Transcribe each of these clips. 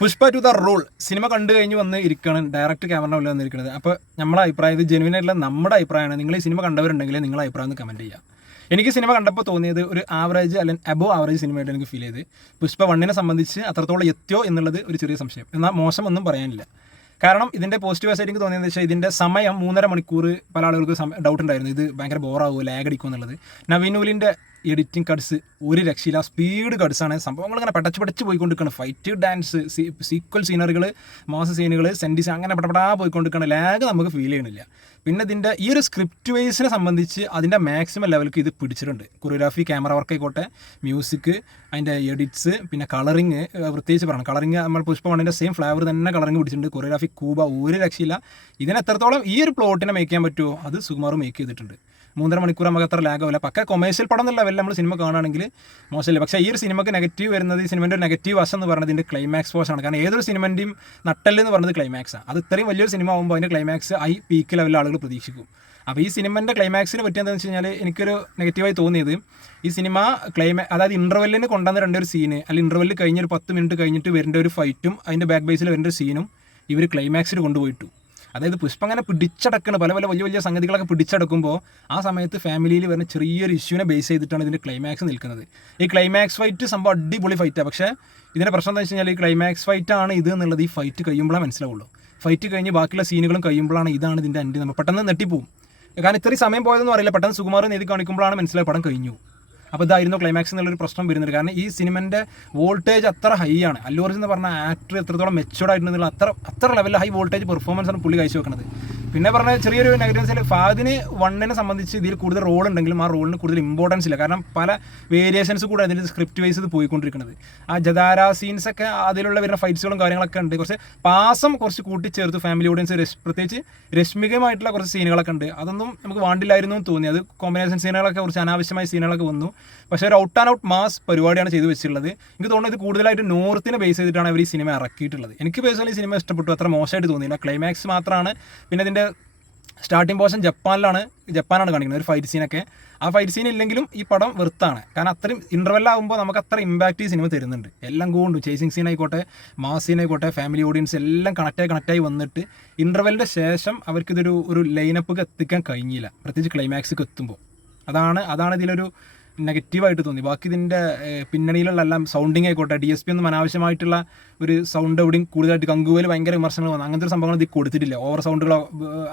Pushpa two the rule സിനിമ കണ്ടു കഴിഞ്ഞ് വന്ന് ഇരിക്കണം, ഡയറക്റ്റ് ക്യാമറ ഉള്ളിൽ വന്നിരിക്കുന്നത്. അപ്പോൾ നമ്മളെ അഭിപ്രായം, ഇത് ജെനുവിൻ ആയിട്ടുള്ള നമ്മുടെ അഭിപ്രായമാണ്. നിങ്ങൾ ഈ സിനിമ കണ്ടവരുണ്ടെങ്കിൽ നിങ്ങളെ അഭിപ്രായം ഒന്ന് കമൻറ്റ് ചെയ്യുക. എനിക്ക് സിനിമ കണ്ടപ്പോൾ തോന്നിയത് ഒരു ആവറേജ് അല്ലെങ്കിൽ അബോവ് ആവറേജ് സിനിമയായിട്ട് എനിക്ക് ഫീൽ ചെയ്ത്. പുഷ്പ 1 സംബന്ധിച്ച് അത്രത്തോളം എത്തിയോ എന്നുള്ളത് ഒരു ചെറിയ സംശയം. എന്നാൽ മോശമൊന്നും പറയാനില്ല. കാരണം ഇതിൻ്റെ പോസിറ്റീവ് സൈഡ് എനിക്ക് തോന്നിയെന്ന് വെച്ചാൽ ഇതിൻ്റെ സമയം 3.5 മണിക്കൂർ പല ആളുകൾക്ക് ഡൗട്ട് ഉണ്ടായിരുന്നു, ഇത് ഭയങ്കര ബോറാവുമോ, ലാഗ് അടിക്കുമോ എന്നുള്ളത്. നവീനൂലിൻ്റെ എഡിറ്റിംഗ് കട്ട്സ് ഒരു രക്ഷയില്ല, സ്പീഡ് കട്ട്സാണ്. സംഭവങ്ങൾ ഇങ്ങനെ പടച്ച് പോയിക്കൊണ്ടിരിക്കുകയാണ്. ഫൈറ്റ്, ഡാൻസ്, സീക്വൽ സീനറികൾ, മാസ് സീനുകൾ, സെൻറ്റീസ് അങ്ങനെ പെടപെടാ പോയിക്കൊണ്ടിരിക്കുകയാണ്. ലാഗ് നമുക്ക് ഫീൽ ചെയ്യണില്ല. പിന്നെ ഇതിൻ്റെ ഈ ഒരു സ്ക്രിപ്റ്റ് വൈസിനെ സംബന്ധിച്ച് അതിൻ്റെ മാക്സിമം ലെവലിലേക്ക് ഇത് പിടിച്ചിട്ടുണ്ട്. കൊറിയോഗ്രാഫി, ക്യാമറ വർക്ക് ആയിക്കോട്ടെ, മ്യൂസിക്, അതിൻ്റെ എഡിറ്റ്സ്, പിന്നെ കളറിങ് പ്രത്യേകിച്ച് പറയണം. കളറിങ് നമ്മൾ പുഷ്പ 1 സെയിം ഫ്ലേവർ തന്നെ കളറിങ് പിടിച്ചിട്ടുണ്ട്. കൊറിയോഗ്രാഫി കൂബ ഒരു രക്ഷയില്ല. ഇതിന് എത്രത്തോളം ഈ ഒരു പ്ലോട്ടിനെ മേക്ക് ചെയ്യാൻ പറ്റുമോ അത് സുകുമാർ മേക്ക് ചെയ്തിട്ടുണ്ട്. 3.5 മണിക്കൂർ നമുക്ക് അത്ര ലാഗാവില്ല. പക്ക കൊമേഴ്ഷ്യൽ പടം എന്നുള്ള ലെവലിൽ നമ്മൾ സിനിമ കാണുകയാണെങ്കിൽ മോശമില്ല. പക്ഷേ ഈ ഒരു സിനിമയ്ക്ക് നെഗറ്റീവ് വരുന്നത്, ഈ സിനിമൻ്റെ ഒരു നെഗറ്റീവ് വശം എന്ന് പറയുന്നത് ഇതിൻ്റെ ക്ലൈമാക്സ് പോർഷനാണ്. കാരണം ഏതൊരു സിനിമൻ്റെയും നട്ടല് എന്ന് പറയുന്നത് ക്ലൈമാക്സാണ്. അത് ഇത്രയും വലിയൊരു സിനിമ ആകുമ്പോൾ അതിൻ്റെ ക്ലൈമാക്സ് പീക്ക് ലെവലിൽ ആളുകൾ പ്രതീക്ഷിക്കും. അപ്പോൾ ഈ സിനിമൻ്റെ ക്ലൈമാക്സിനെ പറ്റി എന്താണെന്ന് വെച്ച് കഴിഞ്ഞാൽ എനിക്കൊരു നെഗറ്റീവായി തോന്നിയത്, ഈ സിനിമ അതായത് ഇൻ്റർവെല്ലിന് കൊണ്ടുവന്ന ഒരു സീന്, അല്ലെങ്കിൽ ഇൻ്റർവെല്ലിൽ കഴിഞ്ഞൊരു 10 മിനിറ്റ് കഴിഞ്ഞിട്ട് വരേണ്ട ഒരു ഫൈറ്റും അതിൻ്റെ ബാക്ക് ബേസിൽ വരേണ്ട ഒരു സീനും ഇവർ ക്ലൈമാക്സിൽ കൊണ്ടുപോയിട്ടു. അതായത് പുഷ്പ അങ്ങനെ പിടിച്ചടക്കണം, പല വലിയ സംഗതികളൊക്കെ പിടിച്ചടക്കുമ്പോൾ ആ സമയത്ത് ഫാമിലിയിൽ വരുന്ന ചെറിയൊരു ഇഷ്യൂവിനെ ബേസ് ചെയ്തിട്ടാണ് ഇതിൻ്റെ ക്ലൈമാക്സ് നിൽക്കുന്നത്. ഈ ക്ലൈമാക്സ് ഫൈറ്റ് സംഭവം അടിപൊളി ഫൈറ്റാണ്. പക്ഷേ ഇതിൻ്റെ പ്രശ്നം എന്താ വെച്ച് കഴിഞ്ഞാൽ ഈ ക്ലൈമാക്സ് ഫൈറ്റാണ് ഇത് എന്നുള്ളത് ഈ ഫൈറ്റ് കഴിയുമ്പോഴാണ് മനസ്സിലാവുള്ളൂ. ഫൈറ്റ് കഴിഞ്ഞ് ബാക്കിയുള്ള സീനുകളും കഴിയുമ്പോഴാണ് ഇതാണ് ഇതിൻ്റെ എൻഡ്. നമ്മൾ പെട്ടെന്ന് നെട്ടിപ്പോവും. കാരണം ഇത്രയും സമയം പോയതെന്ന് അറിയില്ല, പെട്ടെന്ന് സുകുമാർ നീതി കാണിക്കുമ്പോഴാണ് മനസ്സിലായി പടം കഴിഞ്ഞു. അപ്പോൾ ഇതായിരുന്നു ക്ലൈമാക്സ് എന്നുള്ളൊരു പ്രശ്നം വരുന്നത്. കാരണം ഈ സിനിമൻ്റെ വോൾട്ടേജ് അത്ര ഹൈ ആണ്. അല്ലു അർജുൻ എന്ന് പറഞ്ഞ ആക്ടർ എത്രത്തോളം മെച്ചുവർഡ് ആയിട്ടുണ്ടെന്നുള്ള അത്ര ലെവലിൽ ഹൈ വോൾട്ടേജ് പെർഫോമൻസ് ആണ് പുള്ളി കാഴ്ച വെക്കുന്നത്. പിന്നെ പറഞ്ഞ ചെറിയൊരു നെഗറ്റീവ് വെച്ചാൽ ഫഹദിന് 1 സംബന്ധിച്ച് ഇതിൽ കൂടുതൽ റോൾ ഉണ്ടെങ്കിലും ആ റോളിന് കൂടുതൽ ഇമ്പോർട്ടൻസ് ഇല്ല. കാരണം പല വേരിയേഷൻസ് കൂടെ അതിൻ്റെ സ്ക്രിപ്റ്റ് വൈസ് ഇത് പോയിക്കൊണ്ടിരിക്കുന്നത്. ആ ജദാര സീൻസൊക്കെ അതിലുള്ള വരുന്ന ഫൈറ്റ്സുകളും കാര്യങ്ങളൊക്കെ ഉണ്ട്. കുറച്ച് കൂട്ടിച്ചേർത്ത് ഫാമിലി ഓഡിയൻസ്, പ്രത്യേകിച്ച് രശ്മികമായിട്ടുള്ള കുറച്ച് സീനുകളൊക്കെ ഉണ്ട്. അതൊന്നും നമുക്ക് വേണ്ടില്ലായിരുന്നു എന്ന് തോന്നി. അത് കോമ്പിനേഷൻ സീനുകളൊക്കെ, കുറച്ച് അനാവശ്യമായ സീനുകളൊക്കെ വന്നു. പക്ഷേ ഒരു ഔട്ട് ആൻഡ് ഔട്ട് മാസ് പരിപാടിയാണ് ചെയ്തു വെച്ചിട്ടുള്ളത്. എനിക്ക് തോന്നുന്നത് ഇത് കൂടുതലായിട്ട് നോർത്തിനെ ബേസ് ചെയ്തിട്ടാണ് അവർ ഈ സിനിമ ഇറക്കിയിട്ടുള്ളത്. എനിക്ക് പേഴ്സണലി സിനിമ ഇഷ്ടപ്പെട്ടു, അത്ര മോശമായിട്ട് തോന്നിയില്ല. ക്ലൈമാക്സ് മാത്രമാണ്. പിന്നെ ഇതിൻ്റെ സ്റ്റാർട്ടിംഗ് പോർഷൻ ജപ്പാനാണ് കാണിക്കുന്നത് ഒരു ഫൈറ്റ് സീനൊക്കെ. ആ ഫൈറ്റ് സീൻ ഇല്ലെങ്കിലും ഈ പടം വെറുത്താണ്. കാരണം അത്രയും ഇൻ്റർവെല്ലാകുമ്പോൾ നമുക്ക് അത്ര ഇമ്പാക്റ്റ് ഈ സിനിമ തരുന്നുണ്ട്. എല്ലാം കൊണ്ടും ചേസിങ് സീൻ ആയിക്കോട്ടെ, മാസ് സീൻ ആയിക്കോട്ടെ, ഫാമിലി ഓഡിയൻസ് എല്ലാം കണക്റ്റായി വന്നിട്ട് ഇൻ്റർവെല്ലിൻ്റെ ശേഷം അവർക്കിതൊരു ലൈനപ്പ് എത്തിക്കാൻ കഴിഞ്ഞില്ല, പ്രത്യേകിച്ച് ക്ലൈമാക്സിക്ക് എത്തുമ്പോൾ. അതാണ് ഇതിലൊരു നെഗറ്റീവായിട്ട് തോന്നി. ബാക്കി ഇതിൻ്റെ പിന്നണിയിലുള്ള എല്ലാം സൗണ്ടിങ് ആയിക്കോട്ടെ, DSP ഒന്നും അനാവശ്യമായിട്ടുള്ള ഒരു സൗണ്ട് എവിടെയും കൂടുതലായിട്ട് കങ്കുവയിൽ ഭയങ്കര വിമർശനങ്ങൾ വന്നു. അങ്ങനത്തെ ഒരു സംഭവങ്ങൾ ഇത് കൊടുത്തിട്ടില്ല. ഓവർ സൗണ്ടുകളോ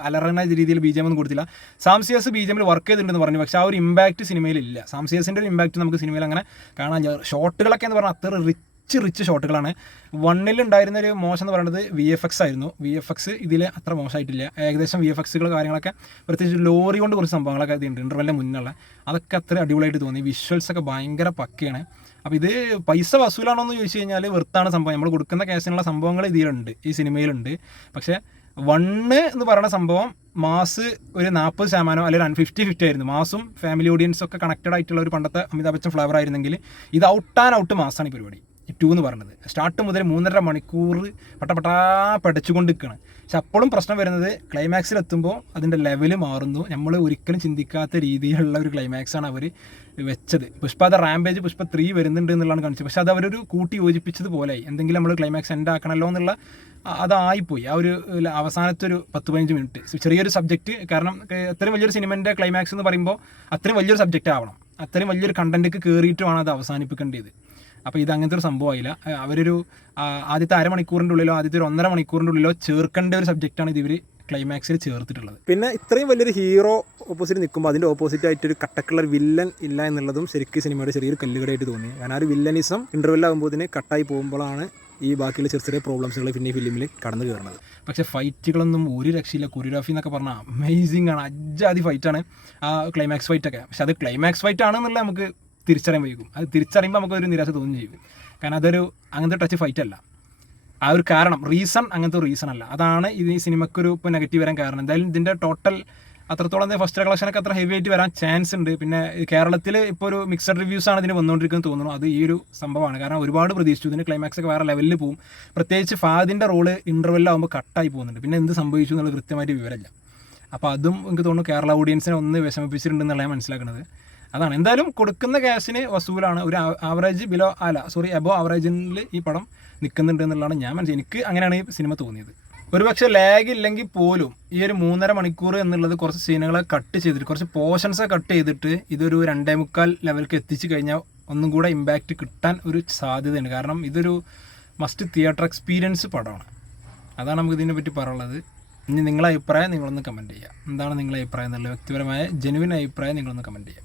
അലറുന്ന രീതിയിൽ BGM ഒന്നും കൊടുത്തില്ല. സാംസിയസ് BGMൽ വർക്ക് ചെയ്തിട്ടുണ്ടെന്ന് പറഞ്ഞു, പക്ഷേ ആ ഒരു ഇമ്പാക്റ്റ് സിനിമയിലില്ല. സാംസിയസിൻ്റെ ഒരു ഇമ്പാക്റ്റ് നമുക്ക് സിനിമയിൽ അങ്ങനെ കാണാൻ. ഷോട്ടുകളൊക്കെ എന്ന് പറഞ്ഞാൽ അത്ര റിച്ച് ഷോട്ടുകളാണ്. 1 ഉണ്ടായിരുന്ന ഒരു മോശം എന്ന് പറയുന്നത് VFX ആയിരുന്നു. VFX ഇതിൽ അത്ര മോശമായിട്ടില്ല. ഏകദേശം VFXകൾ കാര്യങ്ങളൊക്കെ, പ്രത്യേകിച്ച് ലോറി കൊണ്ട് കുറച്ച് സംഭവങ്ങളൊക്കെ ഇതിൻ്റെ ഇൻ്റർവെല്ലിൻ്റെ മുന്നുള്ള അതൊക്കെ അത്ര അടിപൊളിയായിട്ട് തോന്നി. വിഷ്വൽസൊക്കെ ഭയങ്കര പക്കയാണ്. അപ്പോൾ ഇത് പൈസ വസൂലാണോ എന്ന് ചോദിച്ചു കഴിഞ്ഞാൽ വെറുത്താണ് സംഭവം. നമ്മൾ കൊടുക്കുന്ന ക്യാഷിനുള്ള സംഭവങ്ങൾ ഇതിലുണ്ട്, ഈ സിനിമയിലുണ്ട്. പക്ഷേ 1 എന്ന് പറയുന്ന സംഭവം മാസ് ഒരു 40% അല്ലെങ്കിൽ 50-50 ആയിരുന്നു. മാസും ഫാമിലി ഓഡിയൻസൊക്കെ കണക്റ്റഡ് ആയിട്ടുള്ള ഒരു പണ്ടത്തെ അമിതാഭ് ബച്ചൻ ഫ്ലേവർ ആയിരുന്നെങ്കിൽ ഇത് ഔട്ട് ആൻഡ് ഔട്ട് മാസാണ് ഈ പരിപാടി. 2 എന്ന് പറയുന്നത് സ്റ്റാർട്ട് മുതൽ 3.5 മണിക്കൂർ പഠിച്ചുകൊണ്ട് നിൽക്കുകയാണ്. പക്ഷെ അപ്പോഴും പ്രശ്നം വരുന്നത് ക്ലൈമാക്സിലെത്തുമ്പോൾ അതിൻ്റെ ലെവല് മാറുന്നു. നമ്മൾ ഒരിക്കലും ചിന്തിക്കാത്ത രീതിയിലുള്ള ഒരു ക്ലൈമാക്സാണ് അവർ വെച്ചത്. പുഷ്പ റാംപേജ് പുഷ്പ 3 വരുന്നുണ്ട് എന്നുള്ളതാണ് കാണിച്ചത്. പക്ഷെ അത് അവരൊരു കൂട്ടി യോജിപ്പിച്ചത് പോലെയായി. എന്തെങ്കിലും നമ്മൾ ക്ലൈമാക്സ് എൻഡ് ആക്കണമല്ലോ എന്നുള്ള അതായിപ്പോയി. ആ ഒരു അവസാനത്തെ ഒരു 10-15 മിനിറ്റ് ചെറിയൊരു സബ്ജക്റ്റ്. കാരണം അത്രയും വലിയൊരു സിനിമൻ്റെ ക്ലൈമാക്സ് എന്ന് പറയുമ്പോൾ അത്രയും വലിയൊരു സബ്ജക്റ്റ് ആവണം, അത്രയും വലിയൊരു കണ്ടൻറ്റ് കയറിയിട്ടുമാണ് അത് അവസാനിപ്പിക്കേണ്ടത്. അപ്പോൾ ഇത് അങ്ങനത്തെ ഒരു സംഭവമായില്ല. അവരൊരു ആദ്യത്തെ അരമണിക്കൂറിൻ്റെ ഉള്ളിലോ ആദ്യത്തെ ഒരു 1.5 മണിക്കൂറിൻ്റെ ഉള്ളിലോ ചേർക്കേണ്ട ഒരു സബ്ജക്റ്റാണ് ഇത് ഇവർ ക്ലൈമാക്സിൽ ചേർത്തിട്ടുള്ളത്. പിന്നെ ഇത്രയും വലിയൊരു ഹീറോ ഓപ്പോസിറ്റ് നിൽക്കുമ്പോൾ അതിൻ്റെ ഓപ്പോസിറ്റ് ആയിട്ടൊരു കട്ടക്കുള്ള വില്ലൻ ഇല്ല എന്നുള്ളതും ശരിക്കും സിനിമയുടെ ചെറിയൊരു കല്ലുകടയായിട്ട് തോന്നി. കാരണം ആ ഒരു വില്ലനിസം ഇൻ്റർവെല്ലാകുമ്പോൾ ഇതിന് കട്ടായി പോകുമ്പോഴാണ് ഈ ബാക്കിയുള്ള ചെറിയ പ്രോബ്ലംസുകൾ പിന്നെ ഈ ഫിലിമിൽ കടന്നു കയറുന്നത്. പക്ഷേ ഫൈറ്റുകളൊന്നും ഒരു രക്ഷയില്ല. കൊറിയോഗ്രാഫി എന്നൊക്കെ പറഞ്ഞാൽ അമേസിംഗ് ആണ്, അജാതി ഫൈറ്റാണ് ആ ക്ലൈമാക്സ് ഫൈറ്റൊക്കെ. പക്ഷെ അത് ക്ലൈമാക്സ് ഫൈറ്റ് ആണെന്നുള്ള നമുക്ക് തിരിച്ചറിയാൻ വൈകും. അത് തിരിച്ചറിയുമ്പോൾ നമുക്കൊരു നിരാശ തോന്നുകയും ചെയ്യും. കാരണം അതൊരു അങ്ങനത്തെ ടച്ച് ഫൈറ്റ് അല്ല. ആ ഒരു റീസൺ അങ്ങനത്തെ ഒരു റീസൺ അല്ല. അതാണ് ഇത് ഈ സിനിമയ്ക്കൊരു ഇപ്പോൾ നെഗറ്റീവ് വരാൻ കാരണം. എന്തായാലും ഇതിൻ്റെ ടോട്ടൽ അത്രത്തോളം ഫസ്റ്റ് കളക്ഷനൊക്കെ അത്ര ഹെവി ആയിട്ട് വരാൻ ചാൻസ് ഉണ്ട്. പിന്നെ കേരളത്തിൽ ഇപ്പോൾ ഒരു മിക്സഡ് റിവ്യൂസാണ് ഇതിന് വന്നുകൊണ്ടിരിക്കുന്നത് തോന്നുന്നു. അത് ഈ ഒരു സംഭവമാണ്. കാരണം ഒരുപാട് പ്രതീക്ഷിച്ചു ഇതിന് ക്ലൈമാക്സ് ഒക്കെ വേറെ ലെവലിൽ പോകും. പ്രത്യേകിച്ച് ഫഹദിൻ്റെ റോള് ഇൻ്റർവെല്ലാകുമ്പോൾ കട്ടായി പോകുന്നുണ്ട്. പിന്നെ എന്ത് സംഭവിച്ചു എന്നുള്ളത് കൃത്യമായിട്ട് വിവരമില്ല. അപ്പോൾ അതും എനിക്ക് തോന്നുന്നു കേരള ഓഡിയൻസിനെ ഒന്ന് വിഷമിപ്പിച്ചിട്ടുണ്ടെന്നുള്ള ഞാൻ മനസ്സിലാക്കുന്നത്. അതാണ് എന്തായാലും കൊടുക്കുന്ന ക്യാഷിന് വസൂലാണ്. ഒരു ആവറേജ് ബിലോ എബോ ആവറേജിൽ ഈ പടം നിൽക്കുന്നുണ്ട് എന്നുള്ളതാണ് എനിക്ക് അങ്ങനെയാണ് ഈ സിനിമ തോന്നിയത്. ഒരുപക്ഷെ ലാഗ് ഇല്ലെങ്കിൽ പോലും ഈ ഒരു 3.5 മണിക്കൂർ എന്നുള്ളത് കുറച്ച് സീനുകളെ കട്ട് ചെയ്തിട്ട്, കുറച്ച് പോർഷൻസെ കട്ട് ചെയ്തിട്ട് ഇതൊരു 2.25 ലെവലിലേക്ക് എത്തിച്ചു കഴിഞ്ഞാൽ ഒന്നും കൂടെ ഇമ്പാക്റ്റ് കിട്ടാൻ ഒരു സാധ്യതയുണ്ട്. കാരണം ഇതൊരു മസ്റ്റ് തിയേറ്റർ എക്സ്പീരിയൻസ് പടമാണ്. അതാണ് നമുക്ക് ഇതിനെ പറ്റി പറയാനുള്ളത്. ഇനി നിങ്ങളെ അഭിപ്രായം നിങ്ങളൊന്ന് കമൻറ്റ് ചെയ്യുക. എന്താണ് നിങ്ങളുടെ അഭിപ്രായം എന്നുള്ളത്, വ്യക്തിപരമായ ജെനുവിൻ അഭിപ്രായം നിങ്ങളൊന്ന് കമൻറ്റ് ചെയ്യുക.